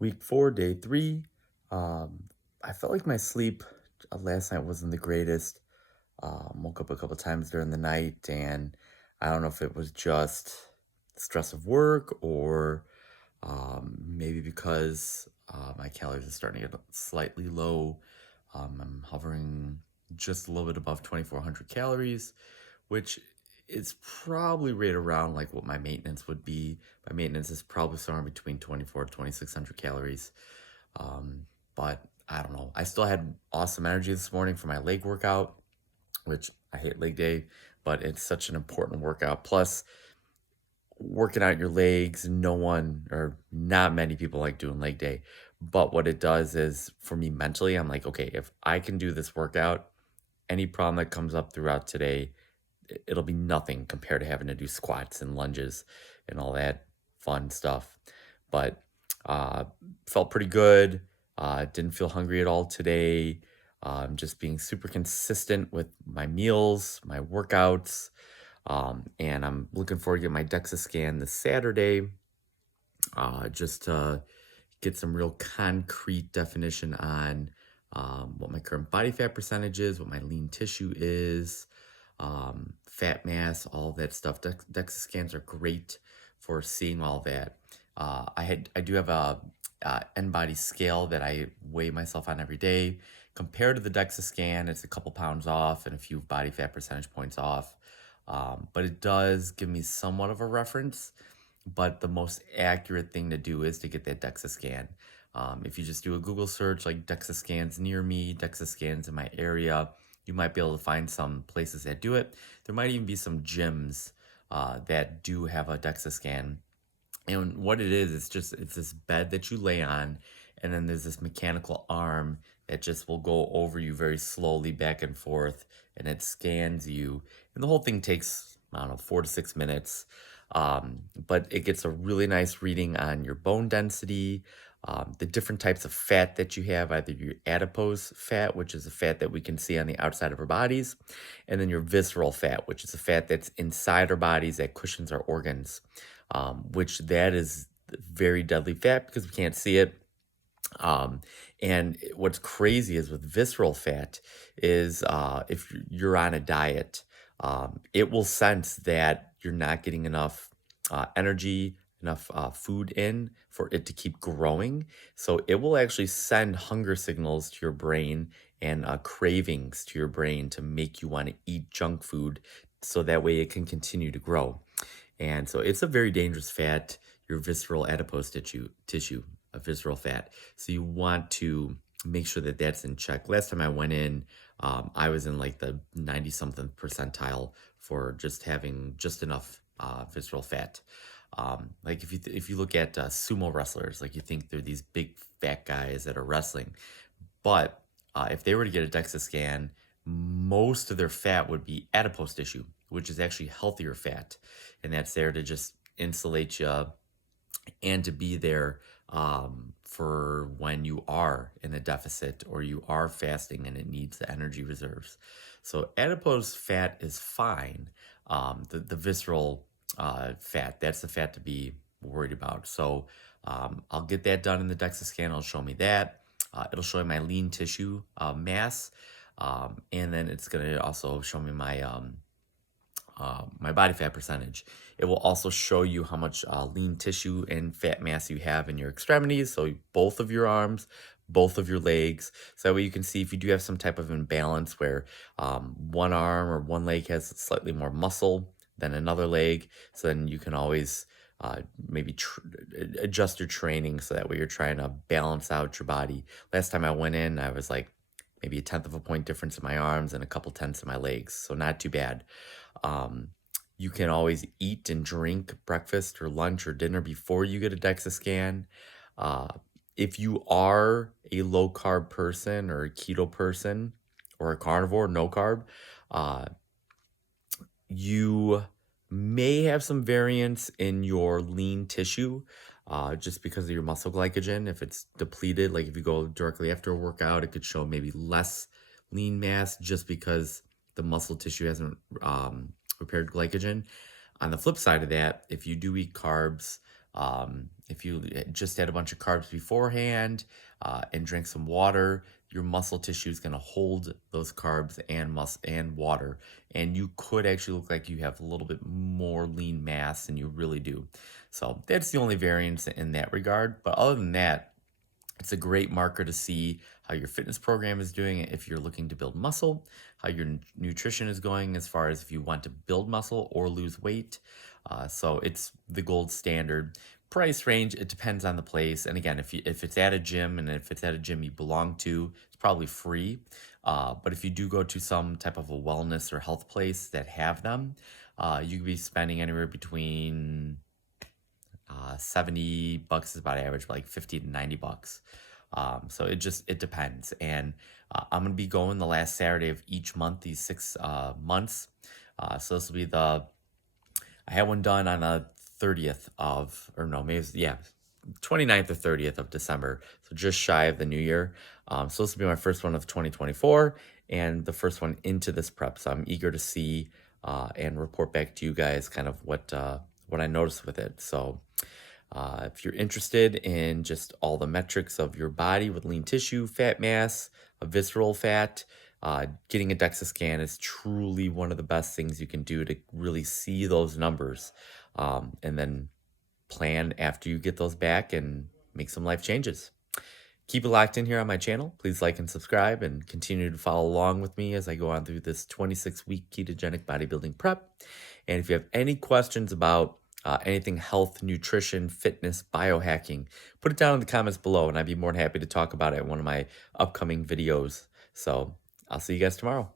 Week 4, day 3. I felt like my sleep last night wasn't the greatest. Woke up a couple times during the night, and I don't know if it was just stress of work or maybe because my calories are starting to get slightly low. I'm hovering just a little bit above 2,400 calories, which is probably right around like what my maintenance would be. My maintenance is probably somewhere between 24 to 2,600 calories. But I don't know. I still had awesome energy this morning for my leg workout, which I hate leg day, but it's such an important workout. Plus, working out your legs, no one or not many people like doing leg day. But what it does is for me mentally, I'm like, okay, if I can do this workout, any problem that comes up throughout today, it'll be nothing compared to having to do squats and lunges and all that fun stuff. But uh, felt pretty good. Didn't feel hungry at all today. Just being super consistent with my meals, my workouts. And I'm looking forward to getting my DEXA scan this Saturday, just to get some real concrete definition on what my current body fat percentage is, what my lean tissue is, fat mass, all that stuff. DEXA scans are great for seeing all that. I do have a N body scale that I weigh myself on every day. Compared to the DEXA scan, it's a couple pounds off and a few body fat percentage points off. But it does give me somewhat of a reference. But the most accurate thing to do is to get that DEXA scan. If you just do a Google search like DEXA scans near me, DEXA scans in my area, you might be able to find some places that do it. There might even be some gyms that do have a DEXA scan. And what it is, it's this bed that you lay on, and then there's this mechanical arm that just will go over you very slowly back and forth, and it scans you. And the whole thing takes, I don't know, 4 to 6 minutes. But it gets a really nice reading on your bone density, the different types of fat that you have, either your adipose fat, which is a fat that we can see on the outside of our bodies, and then your visceral fat, which is a fat that's inside our bodies that cushions our organs, which that is very deadly fat because we can't see it. Um, and what's crazy is with visceral fat is if you're on a diet, it will sense that you're not getting enough energy, enough food in for it to keep growing. So it will actually send hunger signals to your brain and cravings to your brain to make you want to eat junk food so that way it can continue to grow. And so it's a very dangerous fat, your visceral adipose tissue, a visceral fat. So you want to make sure that that's in check. Last time I went in, I was in like the 90 something percentile for just having just enough visceral fat. Like if you look at sumo wrestlers, like you think they're these big fat guys that are wrestling, but if they were to get a DEXA scan, most of their fat would be adipose tissue, which is actually healthier fat, and that's there to just insulate you and to be there for when you are in a deficit or you are fasting and it needs the energy reserves. So adipose fat is fine. The visceral fat, that's the fat to be worried about. So I'll get that done in the DEXA scan. It'll show me that. It'll show me my lean tissue mass. And then it's going to also show me my body fat percentage. It will also show you how much lean tissue and fat mass you have in your extremities, so both of your arms, both of your legs. So that way you can see if you do have some type of imbalance where one arm or one leg has slightly more muscle than another leg. So then you can always maybe adjust your training so that way you're trying to balance out your body. Last time I went in, I was like maybe a tenth of a point difference in my arms and a couple tenths in my legs. So not too bad. Um, you can always eat and drink breakfast or lunch or dinner before you get a DEXA scan. Uh, if you are a low carb person or a keto person or a carnivore, no carb, uh, you may have some variance in your lean tissue just because of your muscle glycogen. If it's depleted, like if you go directly after a workout, it could show maybe less lean mass just because the muscle tissue hasn't repaired glycogen. On the flip side of that, if you do eat carbs, If you just had a bunch of carbs beforehand and drank some water, your muscle tissue is going to hold those carbs and water, and you could actually look like you have a little bit more lean mass than you really do. So that's the only variance in that regard. But other than that, it's a great marker to see how your fitness program is doing if you're looking to build muscle, how your nutrition is going as far as if you want to build muscle or lose weight. So it's the gold standard. Price range, it depends on the place. And again, if it's at a gym and if it's at a gym you belong to, it's probably free. But if you do go to some type of a wellness or health place that have them, you could be spending anywhere between $70 is about average, like 50 to 90 bucks. So it depends. And I'm gonna be going the last Saturday of each month, these 6 months. So this will be I had one done on the 30th of, or no, maybe yeah, 29th or 30th of December. So just shy of the new year. So this will be my first one of 2024 and the first one into this prep. So I'm eager to see and report back to you guys kind of what I noticed with it. So if you're interested in just all the metrics of your body with lean tissue, fat mass, a visceral fat, getting a DEXA scan is truly one of the best things you can do to really see those numbers. And then plan after you get those back and make some life changes. Keep it locked in here on my channel. Please like and subscribe and continue to follow along with me as I go on through this 26-week ketogenic bodybuilding prep. And if you have any questions about anything health, nutrition, fitness, biohacking, put it down in the comments below and I'd be more than happy to talk about it in one of my upcoming videos. So I'll see you guys tomorrow.